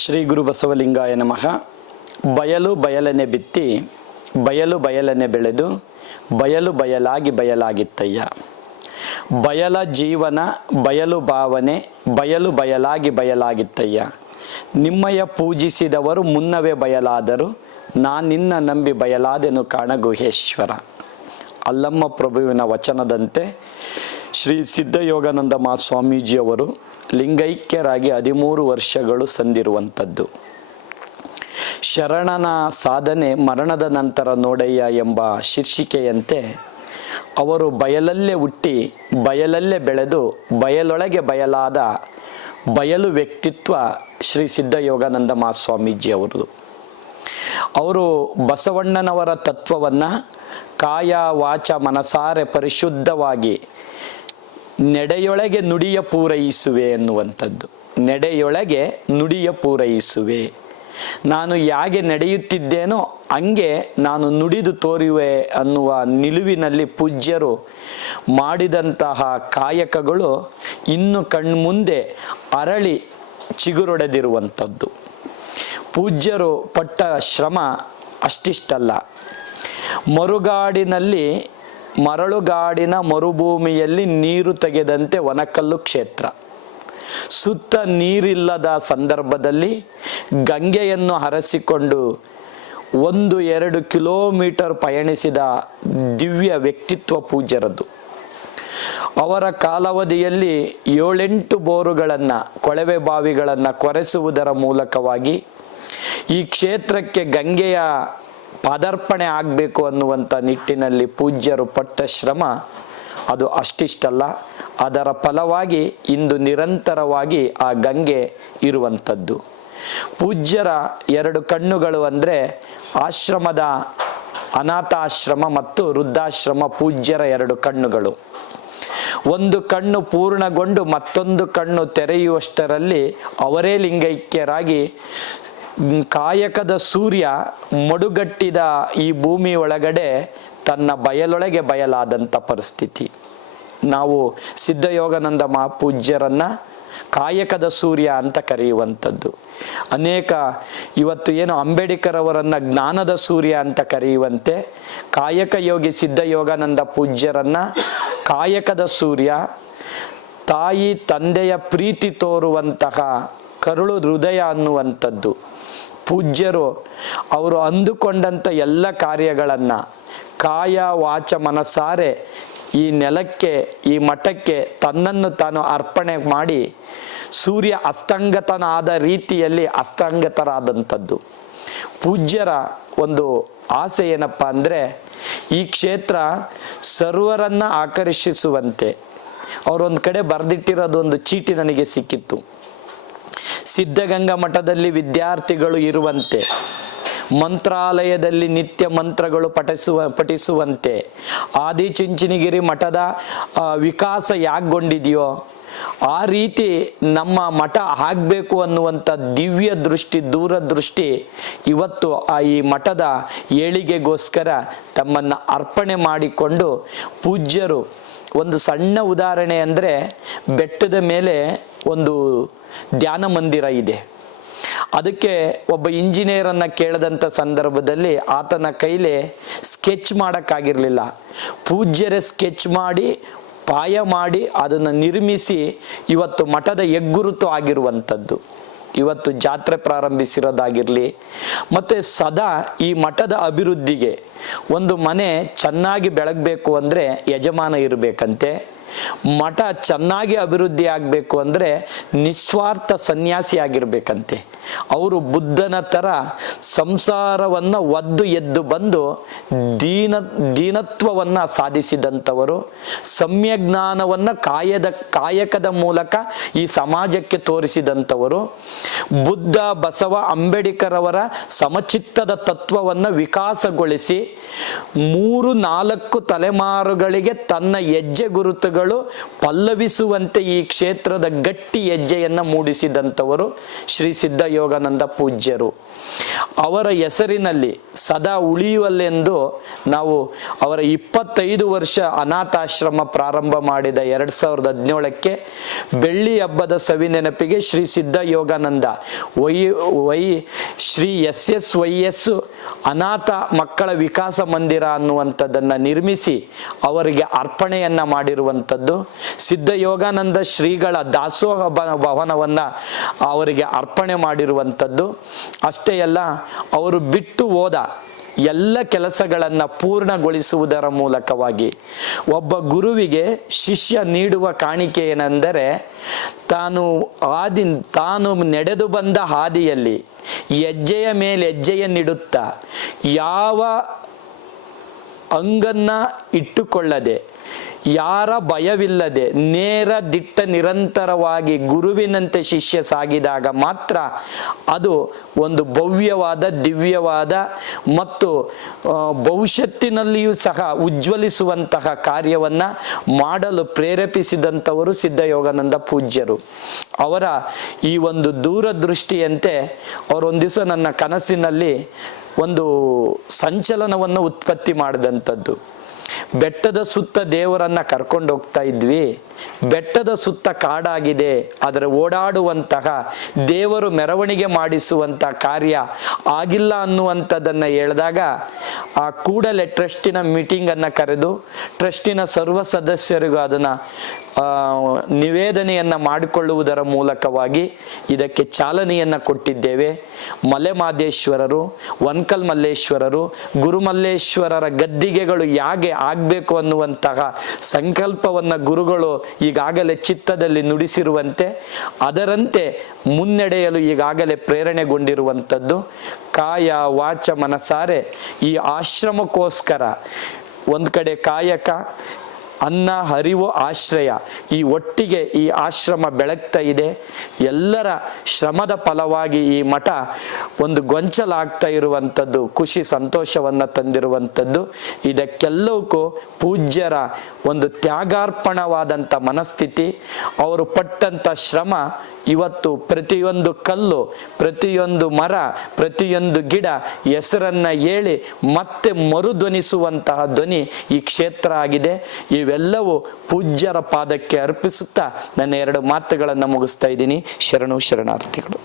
ಶ್ರೀ ಗುರು ಬಸವಲಿಂಗಾಯ ನಮಃ. ಬಯಲು ಬಯಲನೆ ಬಿತ್ತಿ ಬಯಲು ಬಯಲನೆ ಬೆಳೆದು ಬಯಲು ಬಯಲಾಗಿ ಬಯಲಾಗಿತ್ತಯ್ಯ. ಬಯಲ ಜೀವನ ಬಯಲು ಭಾವನೆ ಬಯಲು ಬಯಲಾಗಿ ಬಯಲಾಗಿತ್ತಯ್ಯ. ನಿಮ್ಮಯ ಪೂಜಿಸಿದವರು ಮುನ್ನವೇ ಬಯಲಾದರು, ನಾನಿನ್ನ ನಂಬಿ ಬಯಲಾದೆನು ಕಾಣ ಗುಹೇಶ್ವರ. ಅಲ್ಲಮ್ಮ ಪ್ರಭುವಿನ ವಚನದಂತೆ ಶ್ರೀ ಸಿದ್ಧಯೋಗಾನಂದ ಮಹಾಸ್ವಾಮೀಜಿಯವರು ಲಿಂಗೈಕ್ಯರಾಗಿ 13 ವರ್ಷಗಳು ಸಂದಿರುವಂಥದ್ದು. ಶರಣನ ಸಾಧನೆ ಮರಣದ ನಂತರ ನೋಡಯ್ಯ ಎಂಬ ಶೀರ್ಷಿಕೆಯಂತೆ ಅವರು ಬಯಲಲ್ಲೇ ಹುಟ್ಟಿ ಬಯಲಲ್ಲೇ ಬೆಳೆದು ಬಯಲೊಳಗೆ ಬಯಲಾದ ಬಯಲು ವ್ಯಕ್ತಿತ್ವ ಶ್ರೀ ಸಿದ್ಧಯೋಗಾನಂದ ಮಹಾಸ್ವಾಮೀಜಿಯವರದು. ಅವರು ಬಸವಣ್ಣನವರ ತತ್ವವನ್ನು ಕಾಯ ವಾಚ ಮನಸಾರೆ ಪರಿಶುದ್ಧವಾಗಿ ನಡೆಯೊಳಗೆ ನುಡಿಯ ಪೂರೈಸುವೆ ಎನ್ನುವಂಥದ್ದು. ನಡೆಯೊಳಗೆ ನುಡಿಯ ಪೂರೈಸುವೆ, ನಾನು ಹೇಗೆ ನಡೆಯುತ್ತಿದ್ದೇನೋ ಹಂಗೆ ನಾನು ನುಡಿದು ತೋರುವೆ ಅನ್ನುವ ನಿಲುವಿನಲ್ಲಿ ಪೂಜ್ಯರು ಮಾಡಿದಂತಹ ಕಾಯಕಗಳು ಇನ್ನು ಕಣ್ಮುಂದೆ ಅರಳಿ ಚಿಗುರೊಡೆದಿರುವಂಥದ್ದು. ಪೂಜ್ಯರು ಪಟ್ಟ ಶ್ರಮ ಅಷ್ಟಿಷ್ಟಲ್ಲ. ಮರಳುಗಾಡಿನ ಮರುಭೂಮಿಯಲ್ಲಿ ನೀರು ತೆಗೆದಂತೆ ವನಕಲ್ಲು ಕ್ಷೇತ್ರ. ಸುತ್ತ ನೀರಿಲ್ಲದ ಸಂದರ್ಭದಲ್ಲಿ ಗಂಗೆಯನ್ನು ಹರಸಿಕೊಂಡು 1-2 ಕಿಲೋಮೀಟರ್ ಪಯಣಿಸಿದ ದಿವ್ಯ ವ್ಯಕ್ತಿತ್ವ ಪೂಜ್ಯರದ್ದು. ಅವರ ಕಾಲಾವಧಿಯಲ್ಲಿ 7-8 ಬೋರುಗಳನ್ನು, ಕೊಳವೆ ಬಾವಿಗಳನ್ನು ಕೊರೆಸುವುದರ ಮೂಲಕವಾಗಿ ಈ ಕ್ಷೇತ್ರಕ್ಕೆ ಗಂಗೆಯ ಪಾದಾರ್ಪಣೆ ಆಗಬೇಕು ಅನ್ನುವಂಥ ನಿಟ್ಟಿನಲ್ಲಿ ಪೂಜ್ಯರು ಪಟ್ಟ ಶ್ರಮ ಅದು ಅಷ್ಟಿಷ್ಟಲ್ಲ. ಅದರ ಫಲವಾಗಿ ಇಂದು ನಿರಂತರವಾಗಿ ಆ ಗಂಗೆ ಇರುವಂಥದ್ದು. ಪೂಜ್ಯರ 2 ಕಣ್ಣುಗಳು ಅಂದರೆ ಆಶ್ರಮದ ಅನಾಥಾಶ್ರಮ ಮತ್ತು ವೃದ್ಧಾಶ್ರಮ ಪೂಜ್ಯರ 2 ಕಣ್ಣುಗಳು. ಒಂದು ಕಣ್ಣು ಪೂರ್ಣಗೊಂಡು ಮತ್ತೊಂದು ಕಣ್ಣು ತೆರೆಯುವಷ್ಟರಲ್ಲಿ ಅವರೇ ಲಿಂಗೈಕ್ಯರಾಗಿ ಕಾಯಕದ ಸೂರ್ಯ ಮಡುಗಟ್ಟಿದ ಈ ಭೂಮಿ ಒಳಗಡೆ ತನ್ನ ಬಯಲೊಳಗೆ ಬಯಲಾದಂಥ ಪರಿಸ್ಥಿತಿ. ನಾವು ಸಿದ್ಧಯೋಗಾನಂದ ಮಹಾಪೂಜ್ಯರನ್ನ ಕಾಯಕದ ಸೂರ್ಯ ಅಂತ ಕರೆಯುವಂಥದ್ದು. ಅನೇಕ ಇವತ್ತು ಏನು ಅಂಬೇಡ್ಕರ್ ಅವರನ್ನ ಜ್ಞಾನದ ಸೂರ್ಯ ಅಂತ ಕರೆಯುವಂತೆ ಕಾಯಕ ಯೋಗಿ ಸಿದ್ಧಯೋಗಾನಂದ ಪೂಜ್ಯರನ್ನ ಕಾಯಕದ ಸೂರ್ಯ, ತಾಯಿ ತಂದೆಯ ಪ್ರೀತಿ ತೋರುವಂತಹ ಕರುಳು ಹೃದಯ ಅನ್ನುವಂಥದ್ದು. ಪೂಜ್ಯರು ಅವರು ಅಂದುಕೊಂಡಂಥ ಎಲ್ಲ ಕಾರ್ಯಗಳನ್ನು ಕಾಯ ವಾಚ ಮನಸಾರೆ ಈ ನೆಲಕ್ಕೆ, ಈ ಮಠಕ್ಕೆ ತನ್ನನ್ನು ತಾನು ಅರ್ಪಣೆ ಮಾಡಿ ಸೂರ್ಯ ಅಸ್ತಂಗತನಾದ ರೀತಿಯಲ್ಲಿ ಅಸ್ತಂಗತರಾದಂಥದ್ದು. ಪೂಜ್ಯರ ಒಂದು ಆಸೆ ಏನಪ್ಪ ಅಂದರೆ ಈ ಕ್ಷೇತ್ರ ಸರ್ವರನ್ನ ಆಕರ್ಷಿಸುವಂತೆ. ಅವರೊಂದು ಕಡೆ ಬರೆದಿಟ್ಟಿರೋದೊಂದು ಚೀಟಿ ನನಗೆ ಸಿಕ್ಕಿತ್ತು. ಸಿದ್ಧಗಂಗಾ ಮಠದಲ್ಲಿ ವಿದ್ಯಾರ್ಥಿಗಳು ಇರುವಂತೆ, ಮಂತ್ರಾಲಯದಲ್ಲಿ ನಿತ್ಯ ಮಂತ್ರಗಳು ಪಠಿಸುವಂತೆ, ಆದಿಚುಂಚನಗಿರಿ ಮಠದ ವಿಕಾಸ ಯಾಗೊಂಡಿದೆಯೋ ಆ ರೀತಿ ನಮ್ಮ ಮಠ ಆಗಬೇಕು ಅನ್ನುವಂಥ ದಿವ್ಯ ದೃಷ್ಟಿ, ದೂರದೃಷ್ಟಿ ಇವತ್ತು ಈ ಮಠದ ಏಳಿಗೆಗೋಸ್ಕರ ತಮ್ಮನ್ನು ಅರ್ಪಣೆ ಮಾಡಿಕೊಂಡು ಪೂಜ್ಯರು ಒಂದು ಸಣ್ಣ ಉದಾಹರಣೆ ಅಂದರೆ ಬೆಟ್ಟದ ಮೇಲೆ ಒಂದು ಧ್ಯಾನ ಮಂದಿರ ಇದೆ. ಅದಕ್ಕೆ ಒಬ್ಬ ಇಂಜಿನಿಯರನ್ನು ಕೇಳಿದಂಥ ಸಂದರ್ಭದಲ್ಲಿ ಆತನ ಕೈಲಿ ಸ್ಕೆಚ್ ಮಾಡೋಕ್ಕಾಗಿರಲಿಲ್ಲ. ಪೂಜ್ಯರೇ ಸ್ಕೆಚ್ ಮಾಡಿ ಪಾಯ ಮಾಡಿ ಅದನ್ನು ನಿರ್ಮಿಸಿ ಇವತ್ತು ಮಠದ ಹೆಗ್ಗುರುತು ಆಗಿರುವಂಥದ್ದು. ಇವತ್ತು ಜಾತ್ರೆ ಪ್ರಾರಂಭಿಸಿರೋದಾಗಿರಲಿ, ಮತ್ತು ಸದಾ ಈ ಮಠದ ಅಭಿವೃದ್ಧಿಗೆ ಒಂದು ಮನೆ ಚೆನ್ನಾಗಿ ಬೆಳಗಬೇಕು ಅಂದರೆ ಯಜಮಾನ ಇರಬೇಕಂತೆ. ಮಠ ಚೆನ್ನಾಗಿ ಅಭಿವೃದ್ಧಿ ಆಗಬೇಕು ಅಂದರೆ ನಿಸ್ವಾರ್ಥ ಸನ್ಯಾಸಿ ಆಗಿರ್ಬೇಕಂತೆ. ಅವರು ಬುದ್ಧನ ಥರ ಸಂಸಾರವನ್ನು ಒದ್ದು ಎದ್ದು ಬಂದು ದೀನತ್ವವನ್ನು ಸಾಧಿಸಿದಂಥವರು, ಸಮ್ಯಜ್ಞಾನವನ್ನು ಕಾಯಕದ ಮೂಲಕ ಈ ಸಮಾಜಕ್ಕೆ ತೋರಿಸಿದಂಥವರು, ಬುದ್ಧ ಬಸವ ಅಂಬೇಡ್ಕರ್ ಅವರ ಸಮಚಿತ್ತದ ತತ್ವವನ್ನು ವಿಕಾಸಗೊಳಿಸಿ 3-4 ತಲೆಮಾರುಗಳಿಗೆ ತನ್ನ ಹೆಜ್ಜೆ ಗುರುತುಗಳು ವೇದಗಳು ಪಲ್ಲವಿಸುವಂತೆ ಈ ಕ್ಷೇತ್ರದ ಗಟ್ಟಿ ಹೆಜ್ಜೆಯನ್ನು ಮೂಡಿಸಿದಂಥವರು ಶ್ರೀ ಸಿದ್ಧಯೋಗಾನಂದ ಪೂಜ್ಯರು. ಅವರ ಹೆಸರಿನಲ್ಲಿ ಸದಾ ಉಳಿಯುವಲ್ಲೆಂದು ನಾವು ಅವರ 25 ವರ್ಷ ಅನಾಥಾಶ್ರಮ ಪ್ರಾರಂಭ ಮಾಡಿದ 2017ಕ್ಕೆ ಬೆಳ್ಳಿ ಹಬ್ಬದ ಸವಿ ನೆನಪಿಗೆ ಶ್ರೀ ಸಿದ್ಧಯೋಗಾನಂದ ಶ್ರೀ SSYS ಅನಾಥ ಮಕ್ಕಳ ವಿಕಾಸ ಮಂದಿರ ಅನ್ನುವಂಥದ್ದನ್ನು ನಿರ್ಮಿಸಿ ಅವರಿಗೆ ಅರ್ಪಣೆಯನ್ನ ಮಾಡಿರುವಂಥದ್ದು. ಸಿದ್ಧಯೋಗಾನಂದ ಶ್ರೀಗಳ ದಾಸೋಹ ಭವನವನ್ನ ಅವರಿಗೆ ಅರ್ಪಣೆ ಮಾಡಿರುವಂಥದ್ದು. ಅಷ್ಟೇ ಅಲ್ಲ, ಅವರು ಬಿಟ್ಟು ಹೋದ ಎಲ್ಲ ಕೆಲಸಗಳನ್ನು ಪೂರ್ಣಗೊಳಿಸುವುದರ ಮೂಲಕವಾಗಿ ಒಬ್ಬ ಗುರುವಿಗೆ ಶಿಷ್ಯ ನೀಡುವ ಕಾಣಿಕೆ ಏನೆಂದರೆ, ತಾನು ನಡೆದು ಬಂದ ಹಾದಿಯಲ್ಲಿ ಹೆಜ್ಜೆಯ ಮೇಲೆ ಹೆಜ್ಜೆಯನ್ನಿಡುತ್ತಾ ಯಾವ ಅಂಗನ್ನ ಇಟ್ಟುಕೊಳ್ಳದೆ, ಯಾರ ಭಯವಿಲ್ಲದೆ ನೇರ ದಿಟ್ಟ ನಿರಂತರವಾಗಿ ಗುರುವಿನಂತೆ ಶಿಷ್ಯ ಸಾಗಿದಾಗ ಮಾತ್ರ ಅದು ಒಂದು ಭವ್ಯವಾದ, ದಿವ್ಯವಾದ ಮತ್ತು ಭವಿಷ್ಯತ್ತಿನಲ್ಲಿಯೂ ಸಹ ಉಜ್ವಲಿಸುವಂತಹ ಕಾರ್ಯವನ್ನ ಮಾಡಲು ಪ್ರೇರೇಪಿಸಿದಂಥವರು ಸಿದ್ಧಯೋಗಾನಂದ ಪೂಜ್ಯರು. ಅವರ ಈ ಒಂದು ದೂರದೃಷ್ಟಿಯಂತೆ ಅವರೊಂದು ದಿವಸ ನನ್ನ ಕನಸಿನಲ್ಲಿ ಒಂದು ಸಂಚಲನವನ್ನು ಉತ್ಪತ್ತಿ ಮಾಡಿದಂಥದ್ದು. ಬೆಟ್ಟದ ಸುತ್ತ ದೇವರನ್ನ ಕರ್ಕೊಂಡು ಹೋಗ್ತಾ ಇದ್ವಿ, ಬೆಟ್ಟದ ಸುತ್ತ ಕಾಡಾಗಿದೆ, ಅದರ ಓಡಾಡುವಂತಹ ದೇವರು ಮೆರವಣಿಗೆ ಮಾಡಿಸುವಂತಹ ಕಾರ್ಯ ಆಗಿಲ್ಲ ಅನ್ನುವಂಥದ್ದನ್ನ ಹೇಳಿದಾಗ ಆ ಕೂಡಲೇ ಟ್ರಸ್ಟಿನ ಮೀಟಿಂಗ್ ಅನ್ನ ಕರೆದು ಟ್ರಸ್ಟಿನ ಸರ್ವ ಸದಸ್ಯರಿಗೂ ಅದನ್ನ ನಿವೇದನೆಯನ್ನ ಮಾಡಿಕೊಳ್ಳುವುದರ ಮೂಲಕವಾಗಿ ಇದಕ್ಕೆ ಚಾಲನೆಯನ್ನ ಕೊಟ್ಟಿದ್ದೇವೆ. ಮಲೆಮಾದೇಶ್ವರರು, ವನ್ಕಲ್ ಮಲ್ಲೇಶ್ವರರು, ಗುರುಮಲ್ಲೇಶ್ವರರ ಗದ್ದಿಗೆಗಳು ಹೇಗೆ ಆಗ್ಬೇಕು ಅನ್ನುವಂತಹ ಸಂಕಲ್ಪವನ್ನ ಗುರುಗಳು ಈಗಾಗಲೇ ಚಿತ್ತದಲ್ಲಿ ನುಡಿಸಿರುವಂತೆ ಅದರಂತೆ ಮುನ್ನಡೆಯಲು ಈಗಾಗಲೇ ಪ್ರೇರಣೆಗೊಂಡಿರುವಂಥದ್ದು. ಕಾಯ ವಾಚ ಮನಸಾರೆ ಈ ಆಶ್ರಮಕ್ಕೋಸ್ಕರ ಒಂದು ಕಡೆ ಕಾಯಕ, ಅನ್ನ, ಹರಿವು, ಆಶ್ರಯ ಈ ಒಟ್ಟಿಗೆ ಈ ಆಶ್ರಮ ಬೆಳಗ್ತಾ ಇದೆ. ಎಲ್ಲರ ಶ್ರಮದ ಫಲವಾಗಿ ಈ ಮಠ ಒಂದು ಗೊಂಚಲಾಗ್ತಾ ಇರುವಂಥದ್ದು ಖುಷಿ ಸಂತೋಷವನ್ನ ತಂದಿರುವಂಥದ್ದು. ಇದಕ್ಕೆಲ್ಲವಕ್ಕೂ ಪೂಜ್ಯರ ಒಂದು ತ್ಯಾಗಾರ್ಪಣವಾದಂಥ ಮನಸ್ಥಿತಿ, ಅವರು ಪಟ್ಟಂತ ಶ್ರಮ ಇವತ್ತು ಪ್ರತಿಯೊಂದು ಕಲ್ಲು, ಪ್ರತಿಯೊಂದು ಮರ, ಪ್ರತಿಯೊಂದು ಗಿಡ ಹೆಸರನ್ನ ಹೇಳಿ ಮತ್ತೆ ಮರುಧ್ವನಿಸುವಂತಹ ಧ್ವನಿ ಈ ಕ್ಷೇತ್ರ ಆಗಿದೆ. ಇವೆಲ್ಲವೂ ಪೂಜ್ಯರ ಪಾದಕ್ಕೆ ಅರ್ಪಿಸುತ್ತಾ ನನ್ನ 2 ಮಾತುಗಳನ್ನು ಮುಗಿಸ್ತಾ ಇದ್ದೀನಿ. ಶರಣು ಶರಣಾರ್ಥಿಗಳು.